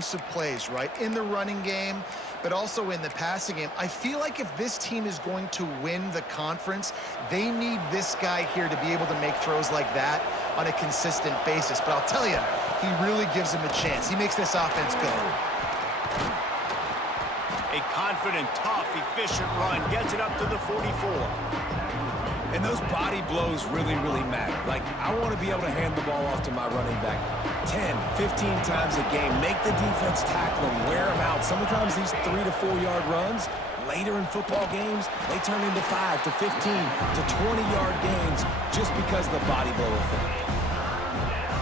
explosive plays, right? In the running game, but also in the passing game. I feel like if this team is going to win the conference, they need this guy here to be able to make throws like that on a consistent basis. But I'll tell you, he really gives him a chance. He makes this offense go. A confident, tough, efficient run gets it up to the 44. And those body blows really, really matter. Like, I want to be able to hand the ball off to my running back 10, 15 times a game. Make the defense tackle him, wear him out. Sometimes these 3 to 4 yard runs, later in football games, they turn into 5 to 15 to 20-yard gains just because of the body blow effect.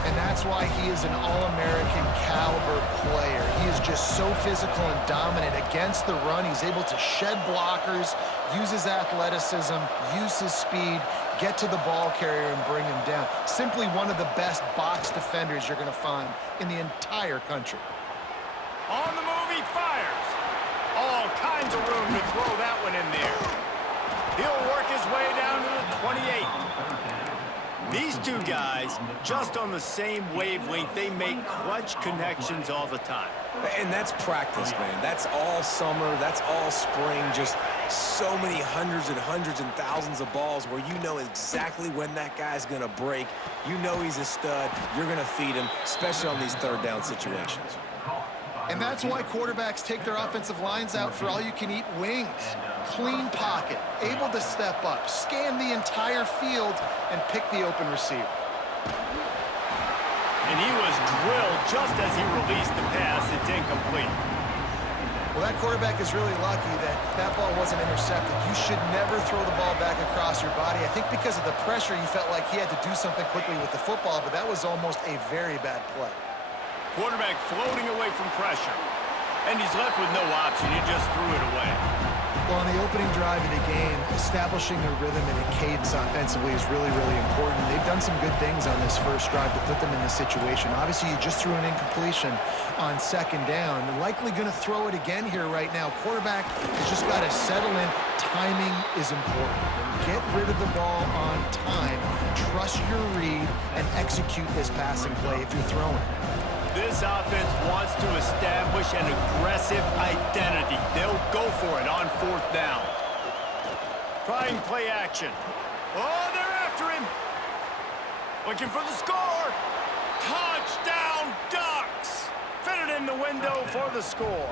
And that's why he is an All-American caliber player. He is just so physical and dominant against the run. He's able to shed blockers, use his athleticism, use his speed, get to the ball carrier and bring him down. Simply one of the best box defenders you're going to find in the entire country. On the move, he fires. All kinds of room to throw that one in there. He'll work his way down to the 28. These two guys, just on the same wavelength, they make clutch connections all the time. And that's practice, man. That's all summer. That's all spring. Just so many hundreds and hundreds and thousands of balls where you know exactly when that guy's going to break. You know he's a stud. You're going to feed him, especially on these third down situations. And that's why quarterbacks take their offensive lines out for all-you-can-eat wings. Clean pocket, able to step up, scan the entire field, and pick the open receiver. And he was drilled just as he released the pass. It's incomplete. Well, that quarterback is really lucky that that ball wasn't intercepted. You should never throw the ball back across your body. I think because of the pressure, you felt like he had to do something quickly with the football, but that was almost a very bad play. Quarterback floating away from pressure. And he's left with no option. He just threw it away. Well, on the opening drive of the game, establishing a rhythm and a cadence offensively is really, really important. They've done some good things on this first drive to put them in this situation. Obviously, you just threw an incompletion on second down. They're likely going to throw it again here right now. Quarterback has just got to settle in. Timing is important. Get rid of the ball on time. Trust your read and execute this passing play if you're throwing it. This offense wants to establish an aggressive identity. They'll go for it on fourth down. Trying play action. Oh, they're after him. Looking for the score. Touchdown, Ducks. Fitted in the window for the score.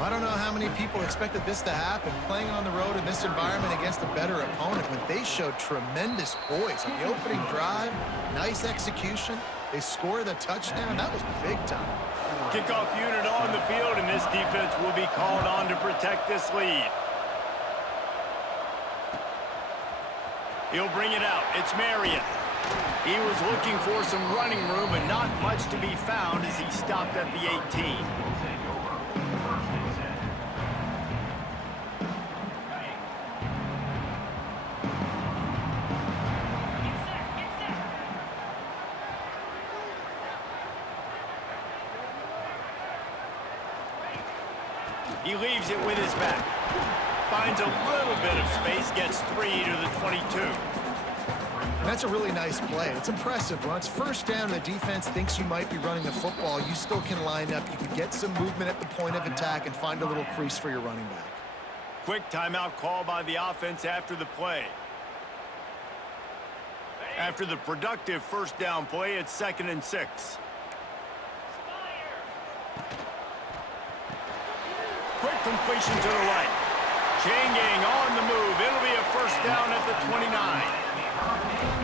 I don't know how many people expected this to happen, playing on the road in this environment against a better opponent, but they showed tremendous poise on the opening drive. Nice execution. They scored a touchdown. That was big time. Kickoff unit on the field, and this defense will be called on to protect this lead. He'll bring it out. It's Marion. He was looking for some running room, but not much to be found as he stopped at the 18. He leaves it with his back. Finds a little bit of space, gets 3 to the 22. And that's a really nice play. It's impressive. Once first down, the defense thinks you might be running the football. You still can line up. You can get some movement at the point of attack and find a little crease for your running back. Quick timeout call by the offense after the play. After the productive first down play, it's 2nd and 6. Quick completion to the right. Chain gang on the move. It'll be a first down at the 29.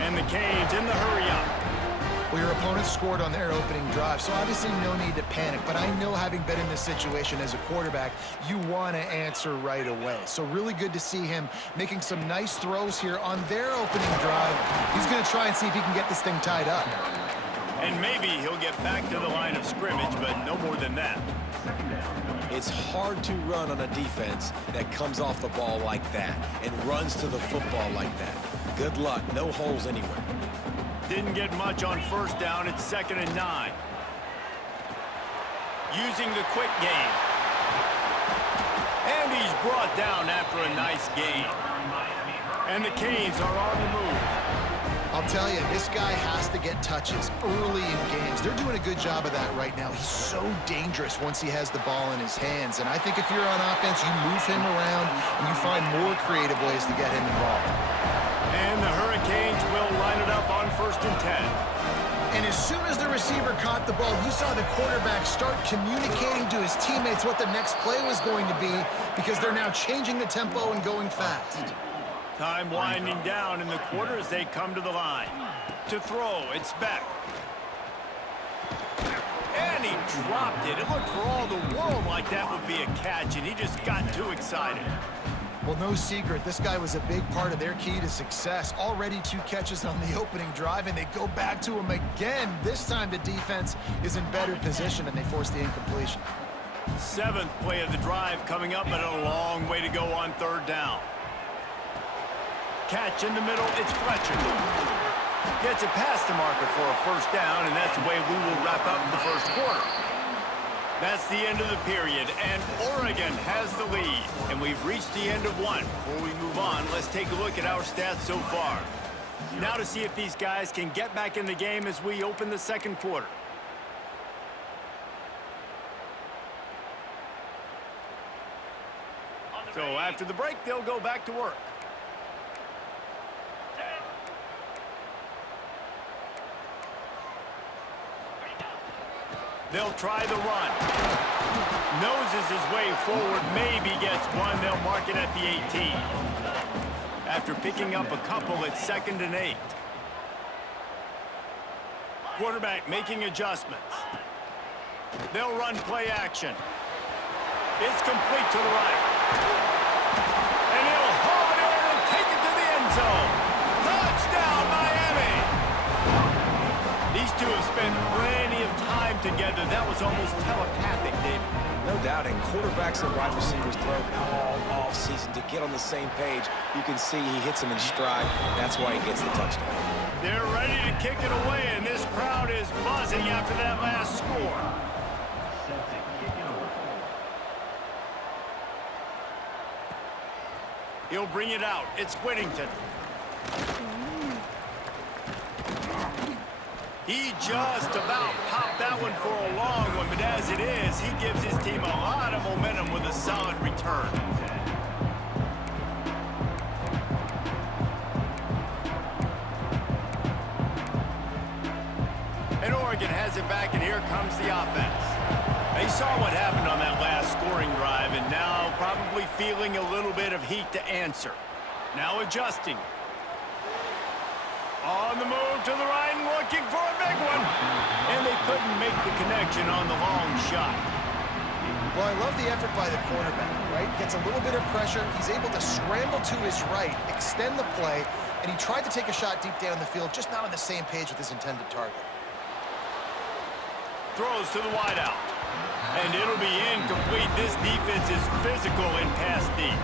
And the Canes in the hurry-up. Well, your opponent scored on their opening drive, so obviously no need to panic. But I know, having been in this situation as a quarterback, you want to answer right away. So really good to see him making some nice throws here on their opening drive. He's going to try and see if he can get this thing tied up. And maybe he'll get back to the line of scrimmage, but no more than that. It's hard to run on a defense that comes off the ball like that and runs to the football like that. Good luck. No holes anywhere. Didn't get much on first down. It's 2nd and 9. Using the quick game. And he's brought down after a nice gain. And the Canes are on the move. I'll tell you, this guy has to get touches early in games. They're doing a good job of that right now. He's so dangerous once he has the ball in his hands. And I think if you're on offense, you move him around and you find more creative ways to get him involved. And the Hurricanes will line it up on 1st and 10. And as soon as the receiver caught the ball, you saw the quarterback start communicating to his teammates what the next play was going to be because they're now changing the tempo and going fast. Time winding down in the quarter as they come to the line. To throw, it's Beck. And he dropped it. It looked for all the world like that would be a catch, and he just got too excited. Well, no secret, this guy was a big part of their key to success. Already 2 catches on the opening drive, and they go back to him again. This time the defense is in better position, and they force the incompletion. 7th play of the drive coming up, but a long way to go on 3rd down. Catch in the middle, it's Fletcher. Gets it past the marker for a 1st down, and that's the way we will wrap up the 1st quarter. That's the end of the period, and Oregon has the lead. And we've reached the end of 1. Before we move on, let's take a look at our stats so far. Now to see if these guys can get back in the game as we open the 2nd quarter. So after the break, they'll go back to work. They'll try the run. Noses his way forward, maybe gets 1. They'll mark it at the 18. After picking up a couple, it's 2nd and 8. Quarterback making adjustments. They'll run play action. It's complete to the right. And he'll haul it in and take it to the end zone. Touchdown, Miami! These two have spent plenty of time together. That was almost telepathic, David. No doubt, and quarterbacks and wide receivers throw all off-season to get on the same page. You can see he hits them in stride. That's why he gets the touchdown. They're ready to kick it away, and this crowd is buzzing after that last score. He'll bring it out. It's Whittington. He just about popped that one for a long one, but as it is, he gives his team a lot of momentum with a solid return. And Oregon has it back, and here comes the offense. They saw what happened on that last scoring drive, and now probably feeling a little bit of heat to answer. Now adjusting. On the move to the right and looking for a big one. And they couldn't make the connection on the long shot. Well, I love the effort by the quarterback, right? Gets a little bit of pressure. He's able to scramble to his right, extend the play, and he tried to take a shot deep down the field, just not on the same page with his intended target. Throws to the wideout. And it'll be incomplete. This defense is physical in pass deep.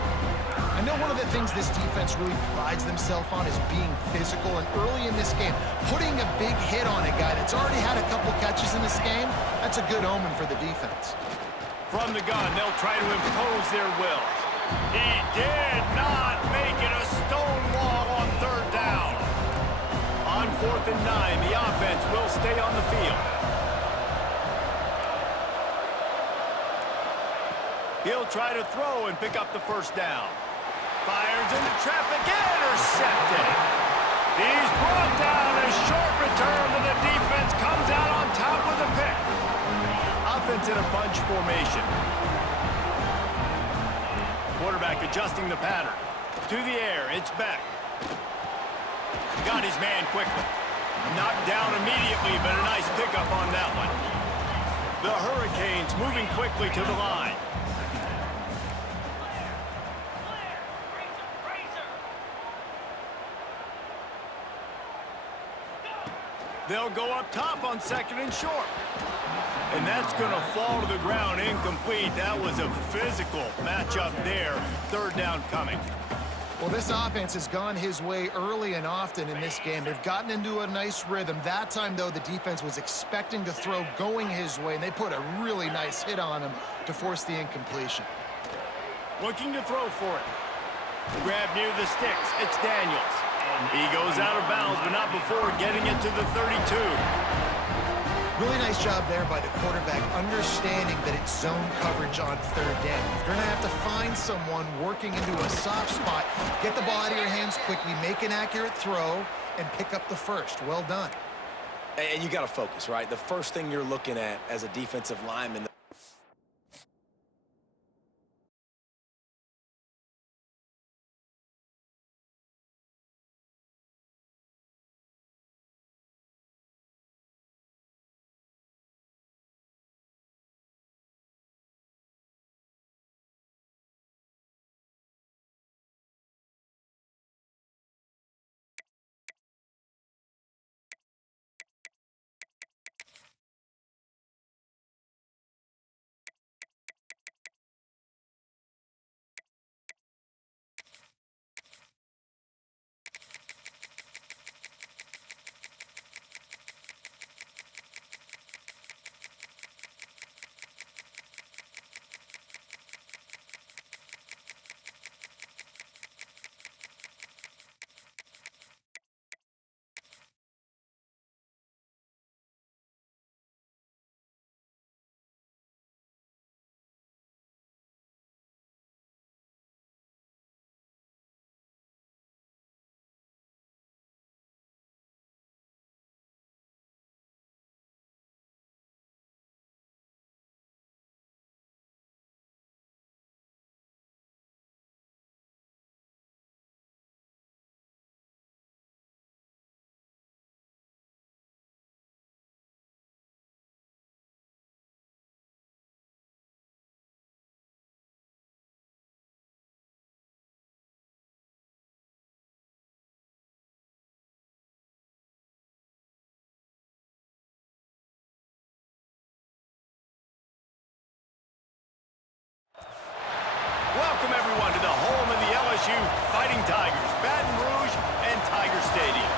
I know one of the things this defense really prides themselves on is being physical, and early in this game, putting a big hit on a guy that's already had a couple catches in this game, that's a good omen for the defense. From the gun, they'll try to impose their will. He did not make it a stone wall on 3rd down. On 4th and 9, the offense will stay on the field. He'll try to throw and pick up the 1st down. Fires into traffic, intercepted. He's brought down. A short return to the defense, comes out on top with a pick. Offense in a bunch formation. Quarterback adjusting the pattern. To the air, it's Beck. Got his man quickly. Knocked down immediately, but a nice pickup on that one. The Hurricanes moving quickly to the line. They'll go up top on 2nd and short. And that's going to fall to the ground incomplete. That was a physical matchup there. 3rd down coming. Well, this offense has gone his way early and often in this game. They've gotten into a nice rhythm. That time, though, the defense was expecting to throw going his way, and they put a really nice hit on him to force the incompletion. Looking to throw for it. Grab near the sticks. It's Daniels. He goes out of bounds, but not before getting it to the 32. Really nice job there by the quarterback, understanding that it's zone coverage on third down. If you're going to have to find someone working into a soft spot, get the ball out of your hands quickly, make an accurate throw, and pick up the first. Well done. And you got to focus, right? The first thing you're looking at as a defensive lineman. Welcome, everyone, to the home of the LSU Fighting Tigers, Baton Rouge and Tiger Stadium.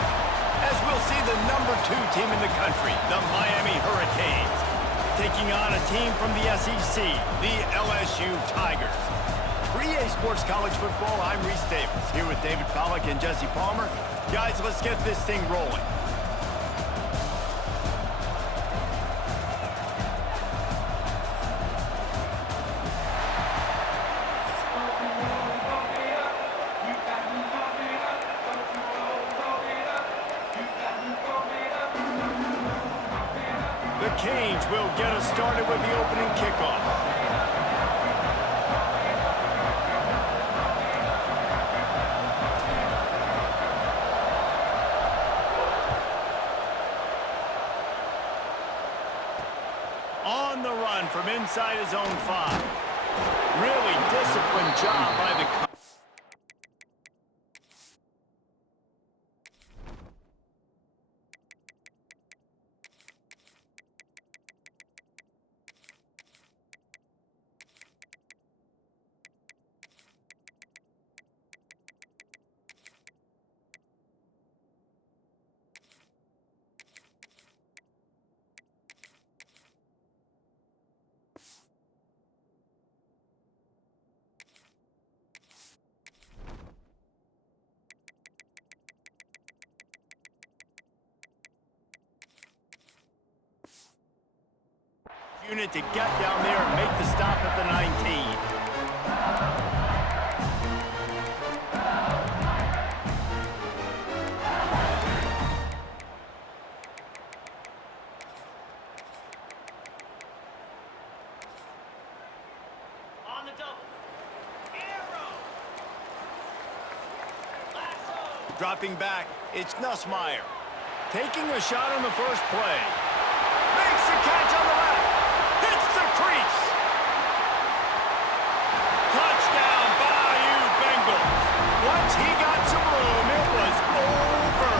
As we'll see the #2 team in the country, the Miami Hurricanes, taking on a team from the SEC, the LSU Tigers. For EA Sports College Football, I'm Reese Davis, here with David Pollack and Jesse Palmer. Guys, let's get this thing rolling. The Canes will get us started with the opening kickoff. On the run from inside his own 5. Really disciplined job by the... unit to get down there and make the stop at the 19. On the double. Arrow. Lasso. Dropping back, it's Nussmeier. Taking a shot on the first play. Makes the catch on the left. Hits the crease. Touchdown, Bayou Bengals. Once he got some room, it was over.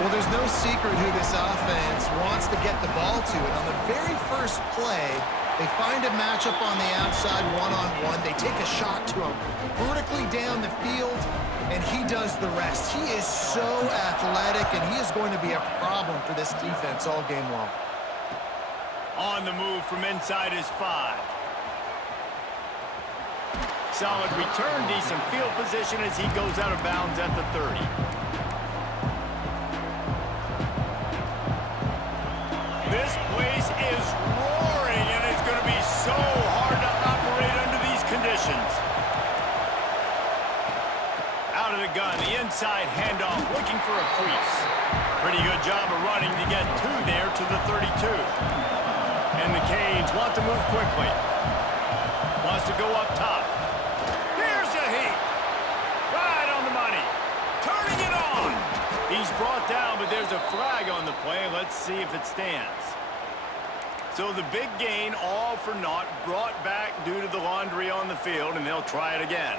Well, there's no secret who this offense wants to get the ball to. And on the very first play, they find a matchup on the outside one-on-one. They take a shot to him vertically down the field, and he does the rest. He is so athletic, and he is going to be a problem for this defense all game long. On the move from inside his 5. Solid return, decent field position as he goes out of bounds at the 30. This place is roaring, and it's going to be so hard to operate under these conditions. Out of the gun, the inside handoff, looking for a crease. Pretty good job of running to get two there to the 32. And the Canes want to move quickly. Wants to go up top. Here's a heat. Right on the money. Turning it on. He's brought down, but there's a flag on the play. Let's see if it stands. So the big gain, all for naught, brought back due to the laundry on the field, and they'll try it again.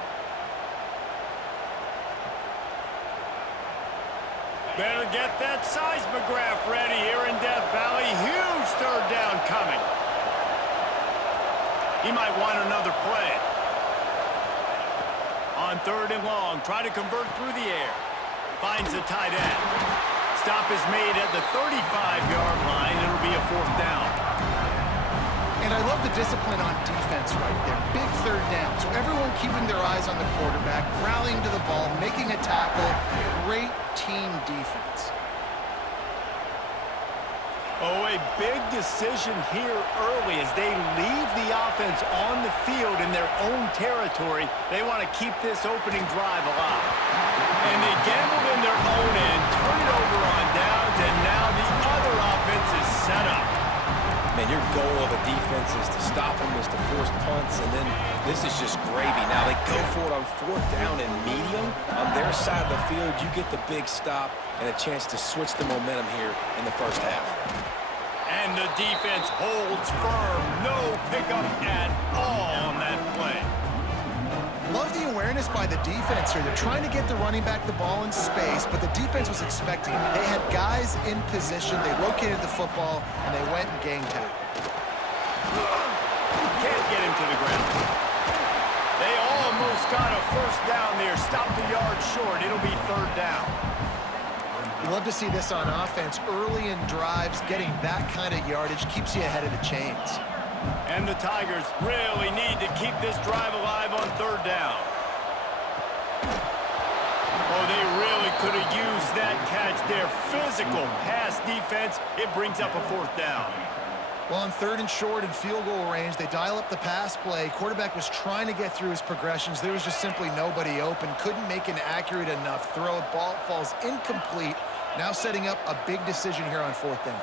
Better get that seismograph ready here in Death Valley. Huge third down coming. He might want another play. On third and long, try to convert through the air. Finds the tight end. Stop is made at the 35-yard line. It'll be a fourth down. And I love the discipline on defense right there. Big third down. So everyone keeping their eyes on the quarterback, rallying to the ball, making a tackle. Great team defense. Oh, a big decision here early as they leave the offense on the field in their own territory. They want to keep this opening drive alive. And they gambled in their own end, turn it over on downs, and now the other offense is set up. Man, your goal of a defense is to stop them, is to force punts, and then this is just gravy. Now they go for it on fourth down and medium. On their side of the field, you get the big stop and a chance to switch the momentum here in the first half. And the defense holds firm. No pickup at all on that play. Love the awareness by the defense here. They're trying to get the running back the ball in space, but the defense was expecting it. They had guys in position. They located the football, and they went and gang tackled. Can't get him to the ground. They almost got a first down there. Stopped the yard short. It'll be third down. You love to see this on offense. Early in drives, getting that kind of yardage keeps you ahead of the chains. And the Tigers really need to keep this drive alive on third down. Oh, they really could have used that catch there. Physical pass defense. It brings up a fourth down. Well, on third and short and field goal range, they dial up the pass play. Quarterback was trying to get through his progressions. There was just simply nobody open. Couldn't make an accurate enough throw. Ball falls incomplete. Now setting up a big decision here on fourth down.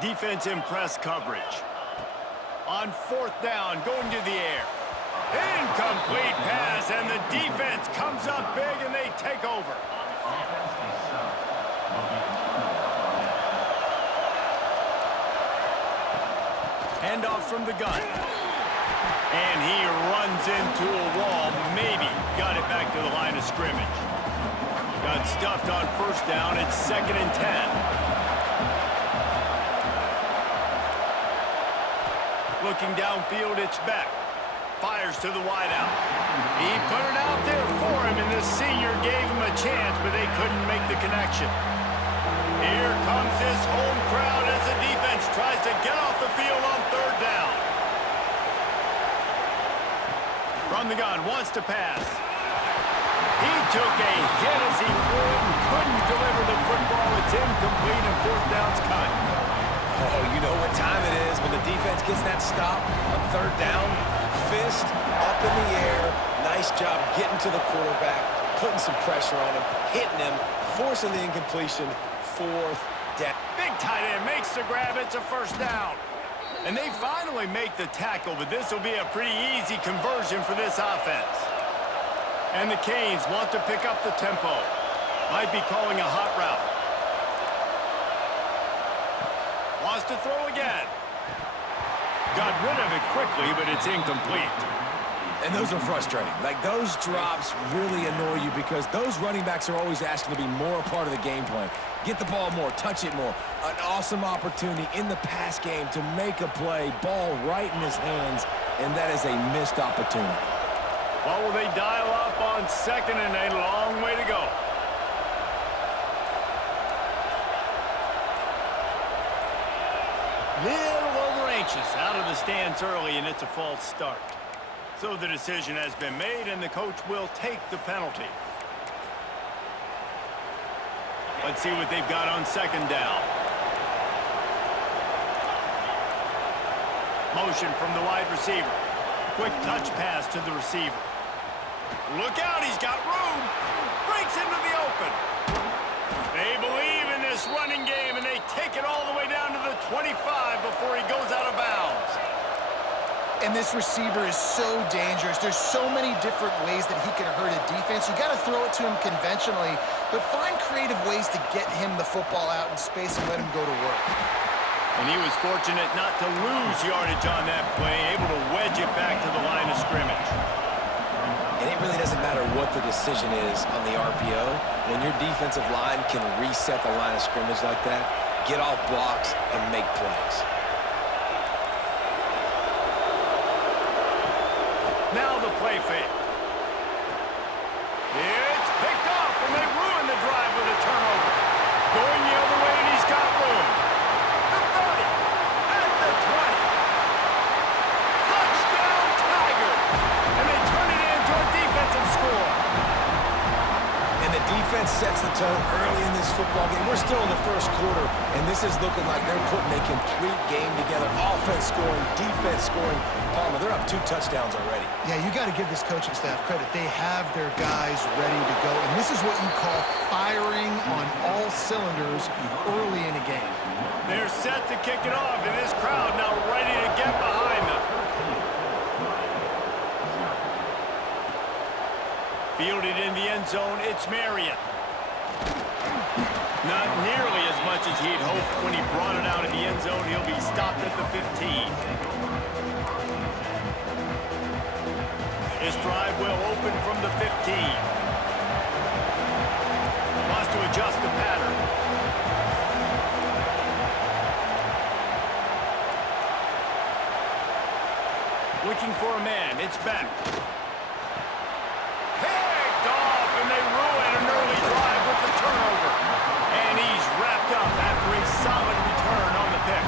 Defense in press coverage. On fourth down, going to the air. Incomplete pass, and the defense comes up big, and they take over. Handoff from the gun. And he runs into a wall. Maybe got it back to the line of scrimmage. Got stuffed on first down. It's 2nd and 10. Looking downfield, it's Beck. Fires to the wideout. He put it out there for him, and the senior gave him a chance, but they couldn't make the connection. Here comes this home crowd as the defense tries to get off the field on third down. From the gun, wants to pass. He took a hit as he threw it and couldn't deliver the football. It's incomplete, and fourth down's cut. Oh, you know what time it is when the defense gets that stop on third down. Fist up in the air. Nice job getting to the quarterback, putting some pressure on him, hitting him, forcing the incompletion. Fourth down. Big tight end makes the grab. It's a first down. And they finally make the tackle, but this will be a pretty easy conversion for this offense. And the Canes want to pick up the tempo. Might be calling a hot route. Wants to throw again. Got rid of it quickly, but it's incomplete. And those are frustrating. Like, those drops really annoy you because those running backs are always asking to be more a part of the game plan. Get the ball more, touch it more. An awesome opportunity in the pass game to make a play, ball right in his hands, and that is a missed opportunity. Well, will they dial up on 2nd and a long way to go? Little anxious, out of the stands early, and it's a false start. So the decision has been made, and the coach will take the penalty. Let's see what they've got on second down. Motion from the wide receiver. Quick touch pass to the receiver. Look out, he's got room. Breaks into the open. They believe in this running game, and they take it all the way down to the 25 before he goes out of bounds. And this receiver is so dangerous. There's so many different ways that he can hurt a defense. You got to throw it to him conventionally, but find creative ways to get him the football out in space and let him go to work. And he was fortunate not to lose yardage on that play, able to wedge it back to the line of scrimmage. And it really doesn't matter what the decision is on the RPO. When your defensive line can reset the line of scrimmage like that, get off blocks and make plays. Now the play fake. It's picked off, and they ruin the drive with a turnover. Going the other way, and he's got room. The 30, at the 20. Touchdown, Tigers! And they turn it into a defensive score. And the defense sets the tone early in this football game. We're still in the first quarter, and this is looking like they're putting a complete game together. Offense scoring, defense scoring. Palmer, they're up 2 touchdowns already. Yeah, you got to give this coaching staff credit. They have their guys ready to go, and this is what you call firing on all cylinders early in a game. They're set to kick it off, and this crowd now ready to get behind them. Fielded in the end zone, it's Marion. Not nearly as much as he'd hoped when he brought it out of the end zone. He'll be stopped at the 15. This drive will open from the 15. Wants to adjust the pattern. Looking for a man, it's back. Picked off, and they ruin an early drive with the turnover. And he's wrapped up after a solid return on the pick.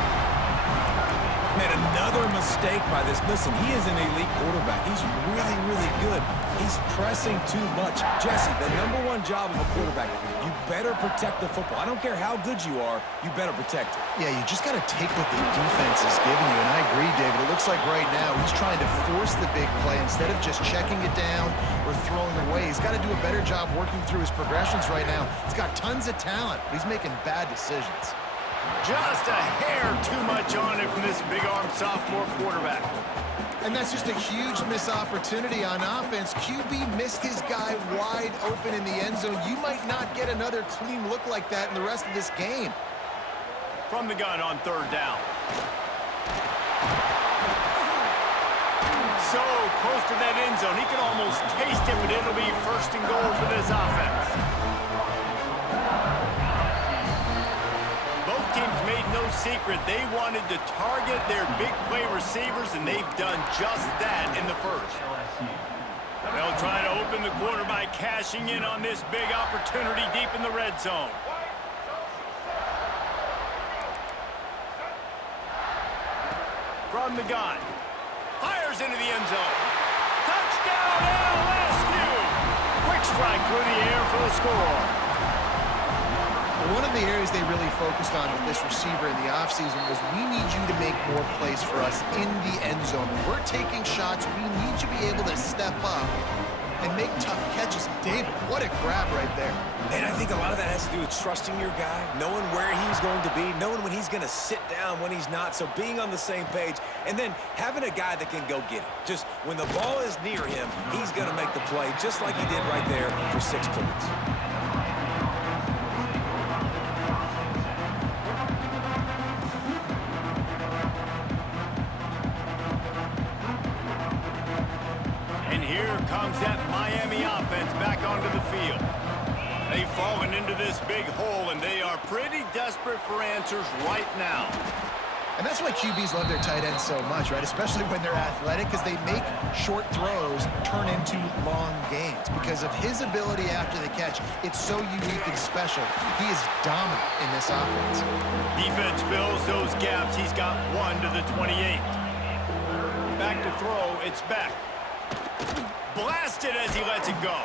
Man, another mistake by this. Listen, he is an elite quarterback. He's really, really good. He's pressing too much. Jesse, the #1 job of a quarterback, you better protect the football. I don't care how good you are, you better protect it. Yeah, you just got to take what the defense is giving you, and I agree, David. It looks like right now he's trying to force the big play instead of just checking it down or throwing away. He's got to do a better job working through his progressions right now. He's got tons of talent, but he's making bad decisions. Just a hair too much on it from this big-arm sophomore quarterback. And that's just a huge missed opportunity on offense. QB missed his guy wide open in the end zone. You might not get another clean look like that in the rest of this game. From the gun on third down. So close to that end zone. He can almost taste it, but it'll be first and goal for this offense. Both teams made no secret they wanted to target their big play receivers, and they've done just that in the first. They'll try to open the quarter by cashing in on this big opportunity deep in the red zone. From the gun. Fires into the end zone. Touchdown, LSU! Quick strike through the air for the score. One of the areas they really focused on with this receiver in the offseason was we need you to make more plays for us in the end zone. When we're taking shots, we need you to be able to step up and make tough catches. David, what a grab right there. And I think a lot of that has to do with trusting your guy, knowing where he's going to be, knowing when he's going to sit down, when he's not, so being on the same page, and then having a guy that can go get it. Just when the ball is near him, he's going to make the play, just like he did right there for 6 points. And here comes that Miami offense back onto the field. They've fallen into this big hole, and they are pretty desperate for answers right now. And that's why QBs love their tight ends so much, right? Especially when they're athletic, because they make short throws turn into long gains. Because of his ability after the catch, it's so unique and special. He is dominant in this offense. Defense fills those gaps. He's got 1 to the 28. Back to throw. It's back. Blasted as he lets it go.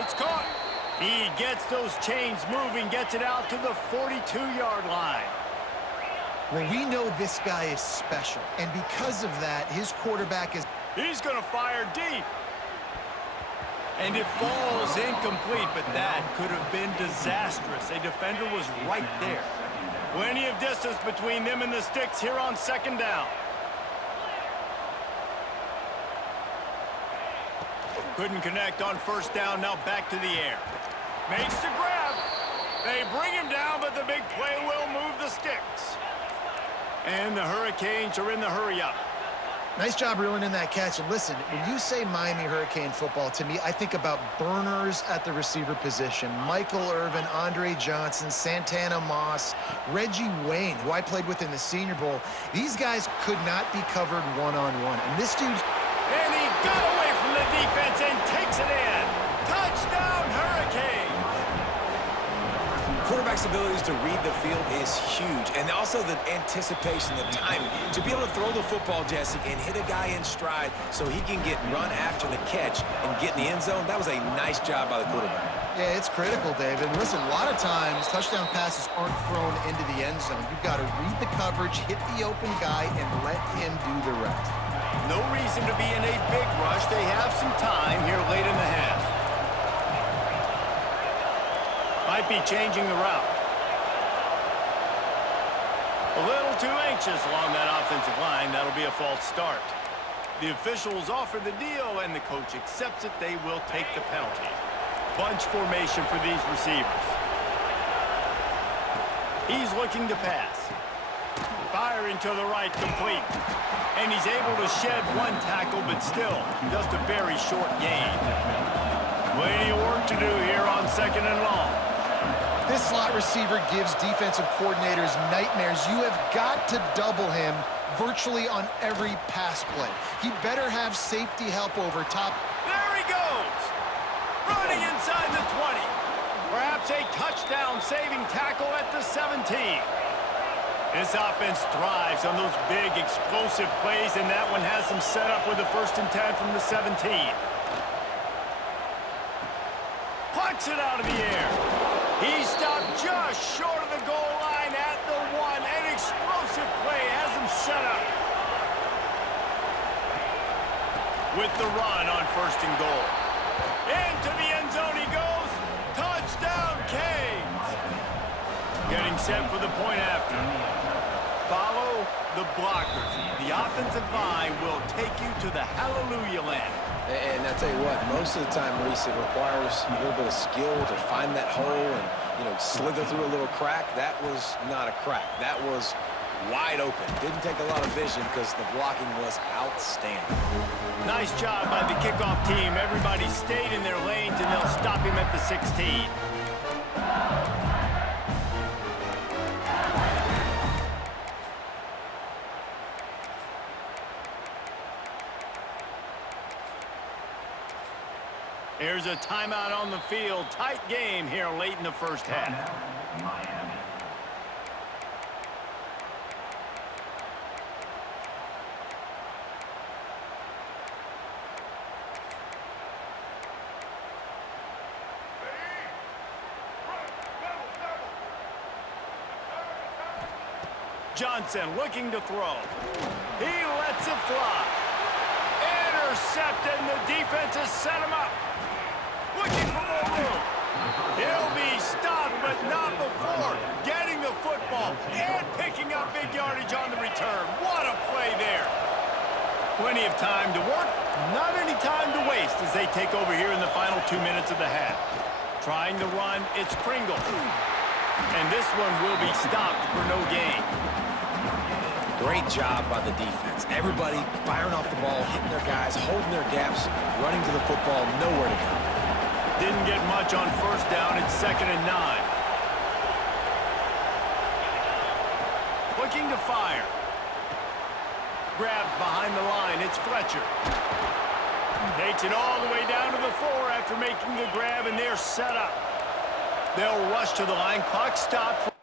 It's caught. He gets those chains moving, gets it out to the 42-yard line. Well, we know this guy is special, and because of that, his quarterback is... He's going to fire deep. And it falls incomplete, but that could have been disastrous. A defender was right there. Plenty of distance between them and the sticks here on second down. Couldn't connect on first down, now back to the air. Makes the grab. They bring him down, but the big play will move the sticks. And the Hurricanes are in the hurry-up. Nice job reeling in that catch. And listen, when you say Miami Hurricane football, to me, I think about burners at the receiver position. Michael Irvin, Andre Johnson, Santana Moss, Reggie Wayne, who I played with in the Senior Bowl. These guys could not be covered one-on-one. And this dude... And he got away from the defense and takes it in. Touchdown, Hurricanes! Quarterback's abilities to read the field is huge, and also the anticipation, the timing. To be able to throw the football, Jesse, and hit a guy in stride so he can get run after the catch and get in the end zone, that was a nice job by the quarterback. Yeah, it's critical, David. Listen, a lot of times, touchdown passes aren't thrown into the end zone. You've got to read the coverage, hit the open guy, and let him do the rest. No reason to be in a big rush. They have some time here late in the half. Might be changing the route. A little too anxious along that offensive line. That'll be a false start. The officials offer the deal, and the coach accepts it. They will take the penalty. Bunch formation for these receivers. He's looking to pass. Firing to the right, complete. And he's able to shed one tackle, but still just a very short gain. Plenty of work to do here on second and long. This slot receiver gives defensive coordinators nightmares. You have got to double him virtually on every pass play. He better have safety help over top. There he goes! Running inside the 20. Perhaps a touchdown-saving tackle at the 17. This offense thrives on those big, explosive plays, and that one has them set up with a 1st and 10 from the 17. Puts it out of the air. He stopped just short of the goal line at the 1. An explosive play has him set up. With the run on 1st and goal. Into the end zone he goes. Touchdown, Canes. Getting set for the point after. Follow the blockers. The offensive line will take you to the hallelujah land. And I tell you what, most of the time, Reese, it requires a little bit of skill to find that hole and, slither through a little crack. That was not a crack. That was wide open. Didn't take a lot of vision because the blocking was outstanding. Nice job by the kickoff team. Everybody stayed in their lanes, and they'll stop him at the 16. Here's a timeout on the field. Tight game here late in the first half. Johnson looking to throw. He lets it fly. Intercepted, and the defense has set him up. Looking for more room. He'll be stopped, but not before getting the football and picking up big yardage on the return. What a play there. Plenty of time to work, not any time to waste as they take over here in the final 2 minutes of the half. Trying to run, it's Pringle. And this one will be stopped for no gain. Great job by the defense. Everybody firing off the ball, hitting their guys, holding their gaps, running to the football, nowhere to go. Didn't get much on first down. It's 2nd and 9. looking to fire. Grabbed behind the line, it's Fletcher. Takes it all the way down to the 4 after making the grab, and they're set up. They'll rush to the line. Clock stopped.